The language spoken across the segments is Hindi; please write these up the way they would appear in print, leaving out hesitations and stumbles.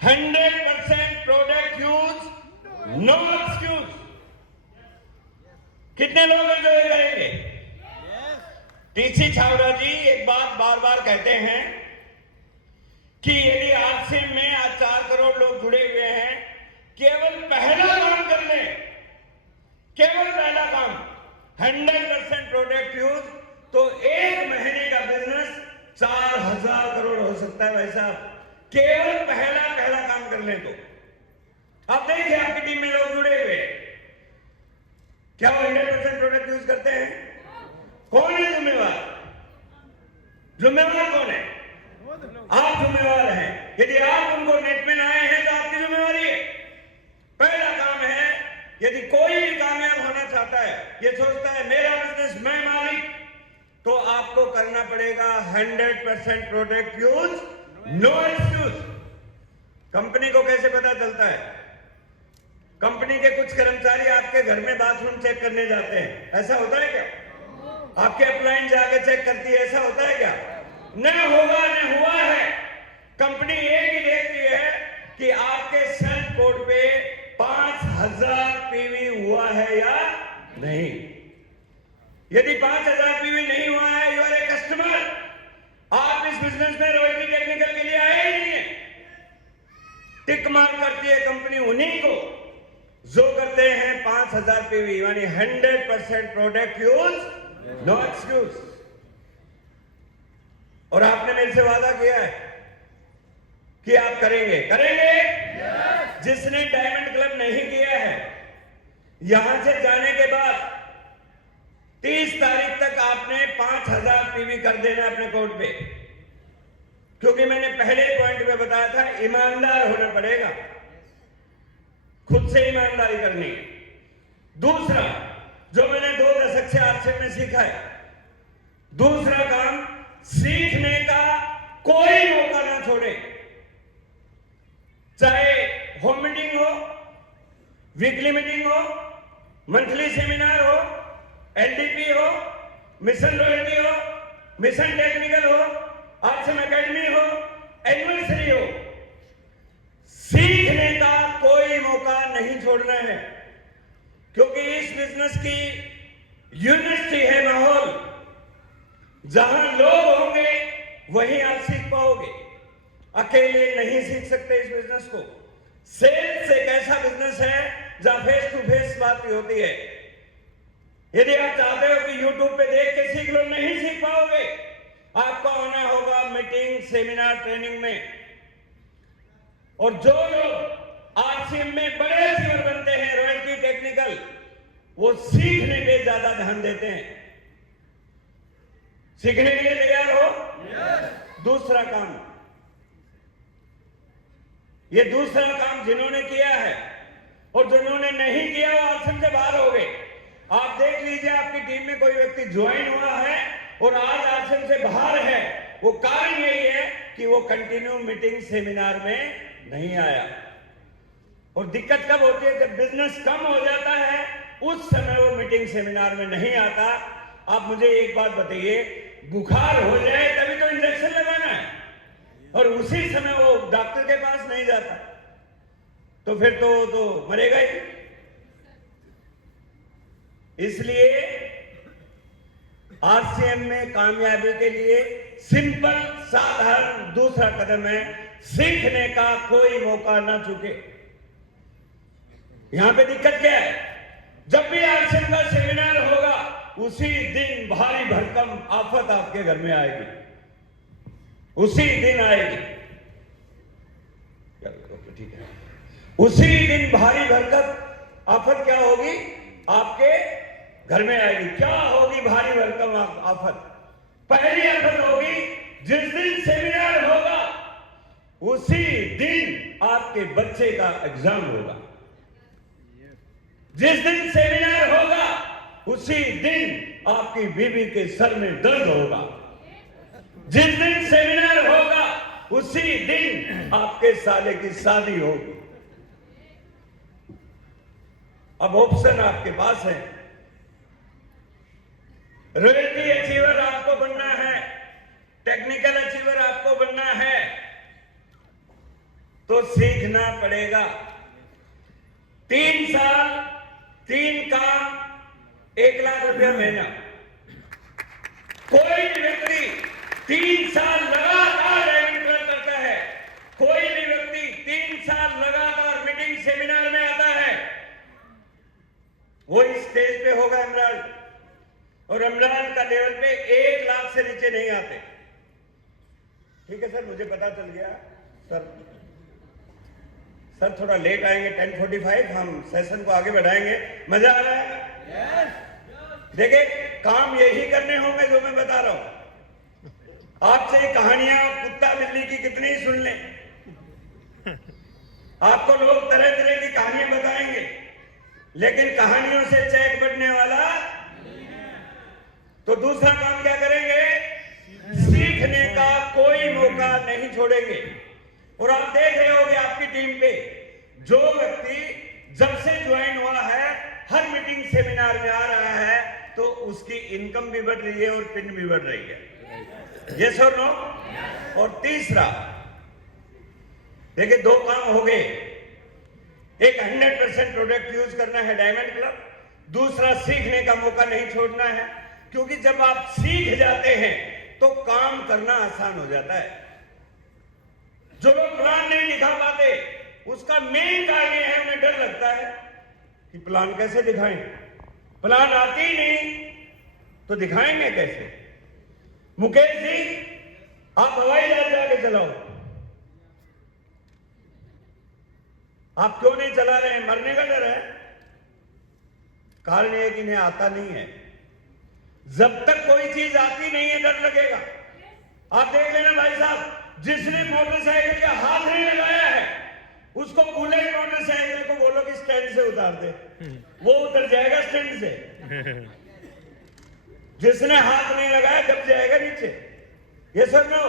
100% प्रोडक्ट यूज, नो एक्सक्यूज। कितने लोग एंजॉय करेंगे? टीसी छावड़ा जी एक बात बार बार कहते हैं कि यदि आरसीएम में आज 4 करोड़ लोग जुड़े हुए हैं, केवल पहला काम कर ले, केवल पहला काम 100% प्रोडक्ट यूज, तो 1 महीने का बिजनेस 4000 करोड़ हो सकता है भाई साहब। केवल पहला काम कर ले तो आप देखिए आपकी टीम में लोग जुड़े हुए हैं, क्या वो 100% प्रोडक्ट यूज करते हैं? कौन है जिम्मेवार? जिम्मेवार कौन है? आप जिम्मेवार हैं। यदि आप उनको नेट में लाए हैं तो आपकी जिम्मेवारी है। पहला काम है, यदि कोई भी कामयाब होना चाहता है, ये सोचता है मेरा बिजनेस मैं मालिक, तो आपको करना पड़ेगा 100% product use, no excuse. Company को कैसे पता चलता है? कंपनी के कुछ कर्मचारी आपके घर में बाथरूम चेक करने जाते हैं, ऐसा होता है क्या? आपके अप्लायंस जाके चेक करती है, ऐसा होता है क्या? न होगा न हुआ है। कंपनी एक ही देखती है कि आपके सेल्फ कोड पे 5000 पीवी हुआ है या नहीं। यदि 5000 पीवी नहीं हुआ है, यू आर ए कस्टमर। आप इस बिजनेस में रॉयल्टी टेक्निकल के लिए आए ही नहीं है। टिक मार्क करती है कंपनी उन्हीं को जो करते हैं 5000 पीवी, यानी 100% प्रोडक्ट यूज, नो एक्सक्यूज। और आपने मेरे से वादा किया है कि आप करेंगे, करेंगे। जिसने डायमंड क्लब नहीं किया है, यहां से जाने के बाद 30 तारीख तक आपने 5000 पीवी कर देना अपने कोड पे, क्योंकि मैंने पहले पॉइंट में बताया था ईमानदार होना पड़ेगा, खुद से ईमानदारी करनी है। दूसरा जो मैंने 2 दशक से आरसीएम में सीखा है, दूसरा काम, सीखने का कोई मौका ना छोड़े। चाहे होम मीटिंग हो, वीकली मीटिंग हो, मंथली सेमिनार हो, एलडीपी हो, मिशन रॉयल्टी हो, मिशन टेक्निकल हो, आरसीएम एकेडमी हो, एनिवर्सरी हो, सीखने का कोई मौका नहीं छोड़ना है। क्योंकि इस बिजनेस की यूनिवर्सिटी है माहौल, जहां लोग होंगे वहीं आप सीख पाओगे। अकेले नहीं सीख सकते इस बिजनेस को। सेल्स एक ऐसा बिजनेस है जहां फेस टू फेस बात होती है। यदि आप चाहते हो कि यूट्यूब पे देख के सीख लो, नहीं सीख पाओगे। आपको आना होगा मीटिंग, सेमिनार, ट्रेनिंग में। और जो लोग आरसीएम में बड़े अचीवर बनते हैं, रॉयल्टी टेक्निकल, वो सीखने पे ज्यादा ध्यान देते हैं। सीखने के लिए तैयार हो? दूसरा काम, ये दूसरा काम जिन्होंने किया है और जिन्होंने नहीं किया वो आरसीएम से बाहर हो गए। आप देख लीजिए आपकी टीम में कोई व्यक्ति ज्वाइन हुआ है और आज आरसीएम से बाहर है, वो कारण यही है कि वो कंटिन्यू मीटिंग सेमिनार में नहीं आया। और दिक्कत कब होती है? जब बिजनेस कम हो जाता है, उस समय वो मीटिंग सेमिनार में नहीं आता। आप मुझे एक बात बताइए, बुखार हो जाए तभी तो इंजेक्शन लगाना है, और उसी समय वो डॉक्टर के पास नहीं जाता, तो फिर तो मरेगा ही। इसलिए आरसीएम में कामयाबी के लिए सिंपल साधारण दूसरा कदम है, सीखने का कोई मौका ना चूके। यहां पे दिक्कत क्या है? जब भी आरसीएम का सेमिनार होगा, उसी दिन भारी भरकम आफत आपके घर में आएगी, उसी दिन आएगी। ठीक है, उसी दिन भारी भरकम आफत क्या होगी? आपके घर में आएगी। क्या होगी भारी भरकम आफत? पहली आफत होगी, जिस दिन सेमिनार होगा उसी दिन आपके बच्चे का एग्जाम होगा। जिस दिन सेमिनार होगा उसी दिन आपकी बीवी के सर में दर्द होगा। जिस दिन सेमिनार होगा उसी दिन आपके साले की शादी होगी। अब ऑप्शन आपके पास है। रॉयल्टी अचीवर आपको बनना है, टेक्निकल अचीवर आपको बनना है, तो सीखना पड़ेगा। 3 साल 3 काम 1 लाख रुपया महीना। कोई भी व्यक्ति 3 साल लगातार डायमंड क्लब करता है, कोई भी व्यक्ति 3 साल लगातार मीटिंग सेमिनार में आता है, वो इस स्टेज पे होगा एमराल्ड, और एमराल्ड का लेवल पे 1 लाख से नीचे नहीं आते। ठीक है सर, मुझे पता चल गया। सर थोड़ा लेट आएंगे, 10:45, हम सेशन को आगे बढ़ाएंगे। मजा आ रहा है? देखिए, काम यही करने होंगे जो मैं बता रहा हूं। आपसे कहानियां कुत्ता बिल्ली की कितनी ही सुन लें, आपको लोग तरह तरह की कहानियां बताएंगे, लेकिन कहानियों से चैक बढ़ने वाला। तो दूसरा काम क्या करेंगे? सीखने का कोई मौका नहीं छोड़ेंगे। और आप देख रहे होंगे आपकी टीम पे जो व्यक्ति जब से ज्वाइन हुआ है, हर मीटिंग सेमिनार में आ रहा है, तो उसकी इनकम भी बढ़ रही है और पिन भी बढ़ रही है। यस और नो? और तीसरा, देखिए 2 काम हो गए। एक 100% प्रोडक्ट यूज करना है डायमंड क्लब, दूसरा सीखने का मौका नहीं छोड़ना है, क्योंकि जब आप सीख जाते हैं तो काम करना आसान हो जाता है। जो लोग प्लान नहीं दिखा पाते, उसका मेन कारण यह है, उन्हें डर लगता है कि प्लान कैसे दिखाएं, प्लान आती ही नहीं तो दिखाएंगे कैसे। मुकेश जी, आप हवाई जहाज जाके चलाओ, आप क्यों नहीं चला रहे हैं? मरने का डर है? कारण यह कि इन्हें आता नहीं है। जब तक कोई चीज आती नहीं है, डर लगेगा। आप देख लेना भाई साहब, जिसने मोटरसाइकिल का हाथ नहीं लगाया है, उसको बुलेट मोटरसाइकिल को बोलो कि स्टैंड से उतार दे, वो उतर जाएगा स्टैंड से। जिसने हाथ नहीं लगाया दब जाएगा नीचे। ये समझो,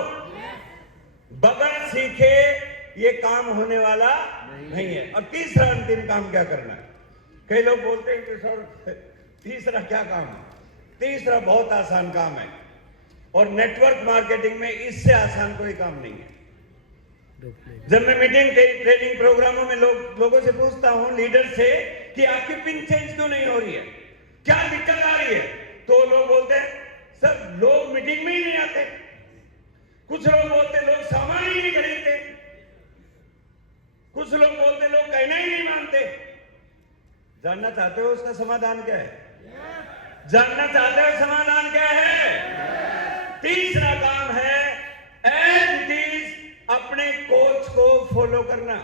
बगैर सीखे ये काम होने वाला नहीं है। और तीसरा अंतिम काम क्या करना है? कई लोग बोलते हैं कि सर तीसरा क्या काम है? तीसरा बहुत आसान काम है, और नेटवर्क मार्केटिंग में इससे आसान कोई काम नहीं है। जब मैं मीटिंग ट्रेनिंग प्रोग्रामों में लोगों से पूछता हूं, लीडर से, कि आपकी पिन चेंज क्यों नहीं हो रही है, क्या दिक्कत आ रही है, तो लोग बोलते हैं सर लोग मीटिंग में ही नहीं आते। कुछ लोग बोलते लोग सामान ही नहीं खरीदते, कुछ लोग बोलते लोग कहना ही नहीं मानते। जानना चाहते हो उसका समाधान क्या है? जानना चाहते हो समाधान क्या है? तीसरा काम है एज इट इज अपने कोच को फॉलो करना।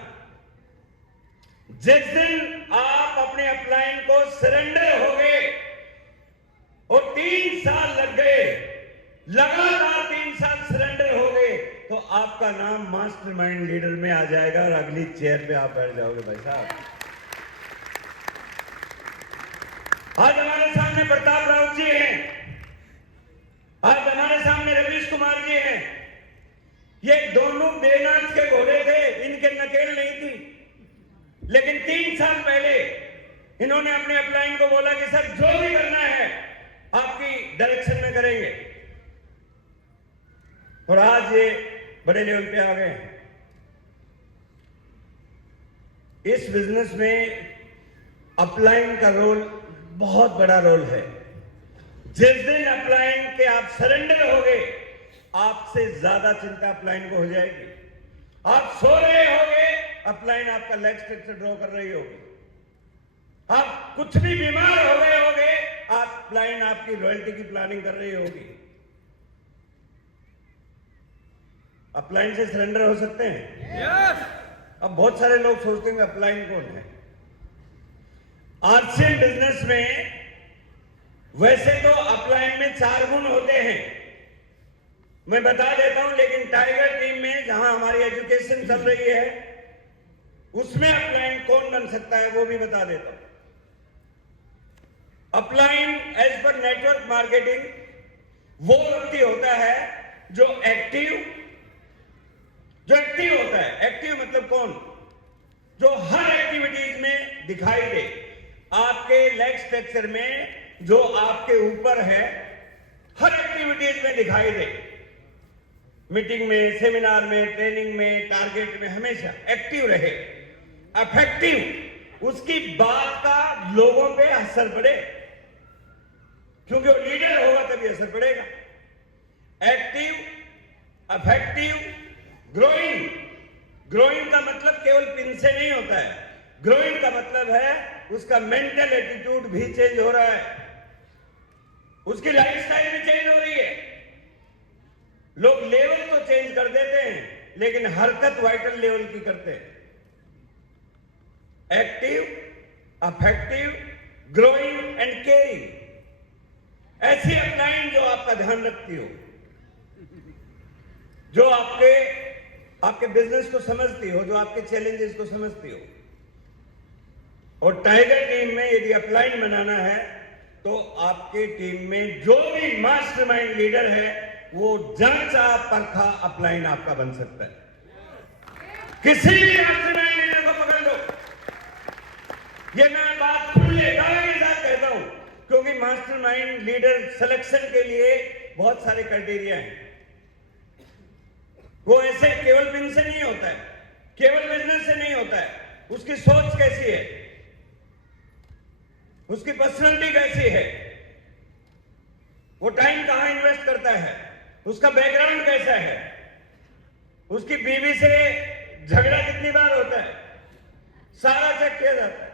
जिस दिन आप अपने अपलाइन को सरेंडर हो गए और 3 साल लग गए, लगातार 3 साल सरेंडर हो गए, तो आपका नाम मास्टरमाइंड लीडर में आ जाएगा और अगली चेयर पे आप बैठ जाओगे भाई साहब। आज हमारे सामने प्रताप राउत जी हैं, आज हमारे सामने रवीश कुमार जी हैं। ये दोनों बेनाज के घोड़े थे, इनके नकेल नहीं थी, लेकिन 3 साल पहले इन्होंने अपने अपलाइन को बोला कि सर जो भी करना है आपकी डायरेक्शन में करेंगे, और आज ये बड़े लेवल पे आ गए। इस बिजनेस में अपलाइन का रोल बहुत बड़ा रोल है। जिस दिन अपलाइन के आप सरेंडर हो गए, आपसे ज्यादा चिंता अपलाइन को हो जाएगी। आप सो रहे होगे, अपलाइन आपका लेग स्ट्रक्चर ड्रॉ कर रही होगी। आप कुछ भी बीमार हो गए होगे, अपलाइन आपकी रॉयल्टी की प्लानिंग कर रही होगी। अपलाइन से सरेंडर हो सकते हैं? yes! अब बहुत सारे लोग सोचते हैं अपलाइन कौन है। आरसीएल बिजनेस में वैसे तो अपलाइन में 4 गुण होते हैं, मैं बता देता हूं, लेकिन टाइगर टीम में जहां हमारी एजुकेशन चल रही है, उसमें अपलाइन कौन बन सकता है वो भी बता देता हूं। Upline as per network marketing वो व्यक्ति होता है जो एक्टिव होता है। एक्टिव मतलब कौन? जो हर एक्टिविटीज में दिखाई दे। आपके लेग स्ट्रक्चर में जो आपके ऊपर है, हर एक्टिविटीज में दिखाई दे। मीटिंग में, सेमिनार में, ट्रेनिंग में, टारगेट में हमेशा एक्टिव रहे, अफेक्टिव, उसकी बात का लोगों पे असर पड़े, क्योंकि वो लीडर होगा तभी असर पड़ेगा। Active, affective, growing. ग्रोइंग का मतलब केवल पिन से नहीं होता है, ग्रोइंग का मतलब है उसका मेंटल एटीट्यूड भी चेंज हो रहा है, उसकी लाइफस्टाइल भी चेंज हो रही है। लोग लेवल तो चेंज कर देते हैं लेकिन हरकत वाइटल लेवल की करते हैं। Active, affective, growing and caring, ऐसी अपलाइन जो आपका ध्यान रखती हो, जो आपके बिजनेस को समझती हो, जो आपके चैलेंजेस को समझती हो। और टाइगर टीम में यदि अपलाइन बनाना है तो आपके टीम में जो भी मास्टरमाइंड लीडर है वो जांचा परखा अपलाइन आपका बन सकता है। किसी भी मास्टरमाइंड लीडर को पकड़ लो, ये मैं बात खुले दावे के साथ कहता हूं, क्योंकि मास्टरमाइंड लीडर सिलेक्शन के लिए बहुत सारे क्राइटेरिया हैं। वो ऐसे केवल पिन से नहीं होता है, केवल बिजनेस से नहीं होता है। उसकी सोच कैसी है, उसकी पर्सनालिटी कैसी है, वो टाइम कहां इन्वेस्ट करता है, उसका बैकग्राउंड कैसा है, उसकी बीवी से झगड़ा कितनी बार होता है, सारा चेक किया जाता है।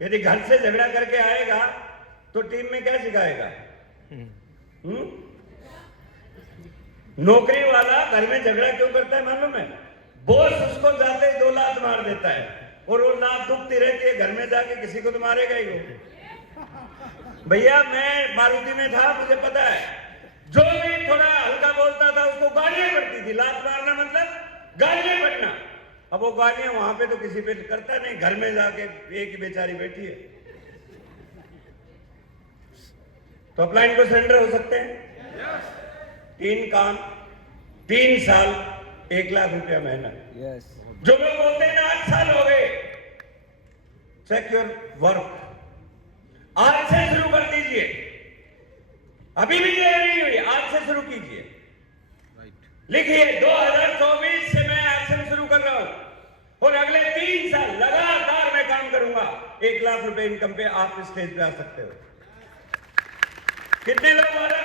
यदि घर से झगड़ा करके आएगा तो टीम में क्या सिखाएगा? नौकरी वाला घर में झगड़ा क्यों करता है मालूम है? बॉस उसको जाते ही 2 लात मार देता है और वो लात दुखती रहती है, घर में जाके किसी को तो मारेगा ही वो। भैया मैं मारुति में था, मुझे पता है, जो भी थोड़ा हल्का बोलता था उसको गालियां पड़ती थी। लात मारना मतलब गालियां पड़ना। अब वो गालियां वहां पे तो किसी पे करता नहीं, घर में जाके एक ही बेचारी बैठी है। तो अपलाइन को सरेंडर हो सकते हैं। 3 काम, 3 साल, 1 लाख रुपया महीना। जो लोग बोलते हैं 8 साल हो गए, चेक योर वर्क। आज से शुरू कर दीजिए, अभी भी देर नहीं हुई, आज से शुरू कीजिए। लिखिए 2024 से मैं एक्शन शुरू कर रहा हूं और अगले 3 साल लगातार मैं काम करूंगा। 1 लाख रुपए इनकम पे आप इस स्टेज पे आ सकते हो। कितने लोग वादा